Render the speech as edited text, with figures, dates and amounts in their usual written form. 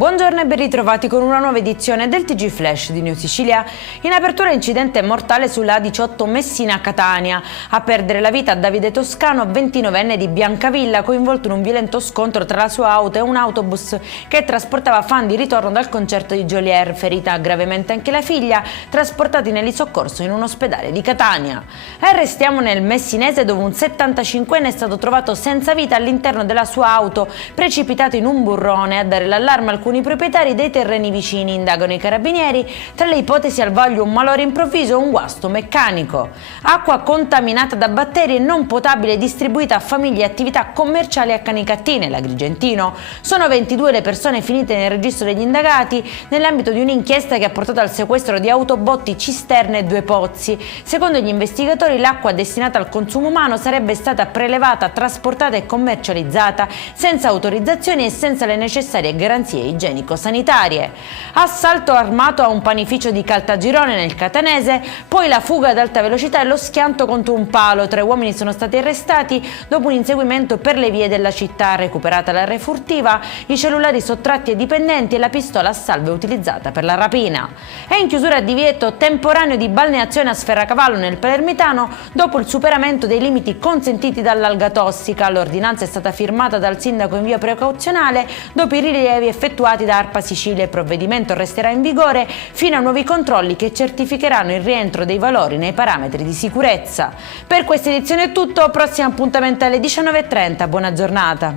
Buongiorno e ben ritrovati con una nuova edizione del TG Flash di New Sicilia. In apertura incidente mortale sulla A18 Messina-Catania. A perdere la vita Davide Toscano, 29enne di Biancavilla, coinvolto in un violento scontro tra la sua auto e un autobus che trasportava fan di ritorno dal concerto di Geolier. Ferita gravemente anche la figlia, trasportati nell'isoccorso in un ospedale di Catania. E restiamo nel messinese, dove un 75enne è stato trovato senza vita all'interno della sua auto, precipitato in un burrone. A dare l'allarme alcuni proprietari dei terreni vicini. Indagano i carabinieri. Tra le ipotesi al vaglio un malore improvviso o un guasto meccanico. Acqua contaminata da batteri e non potabile distribuita a famiglie e attività commerciali a Canicattì, nell'Agrigentino. Sono 22 le persone finite nel registro degli indagati nell'ambito di un'inchiesta che ha portato al sequestro di autobotti, cisterne e 2 pozzi. Secondo gli investigatori, l'acqua destinata al consumo umano sarebbe stata prelevata, trasportata e commercializzata senza autorizzazioni e senza le necessarie garanzie igienico-sanitarie. Assalto armato a un panificio di Caltagirone nel Catanese, poi la fuga ad alta velocità e lo schianto contro un palo. 3 uomini sono stati arrestati dopo un inseguimento per le vie della città. Recuperata la refurtiva, i cellulari sottratti ai dipendenti e la pistola a salve utilizzata per la rapina. È in chiusura divieto temporaneo di balneazione a Sferracavallo nel Palermitano dopo il superamento dei limiti consentiti dall'alga tossica. L'ordinanza è stata firmata dal sindaco in via precauzionale dopo i rilievi effettuati da ARPA Sicilia. Il provvedimento resterà in vigore fino a nuovi controlli che certificheranno il rientro dei valori nei parametri di sicurezza. Per questa edizione è tutto, prossimo appuntamento alle 19:30, buona giornata.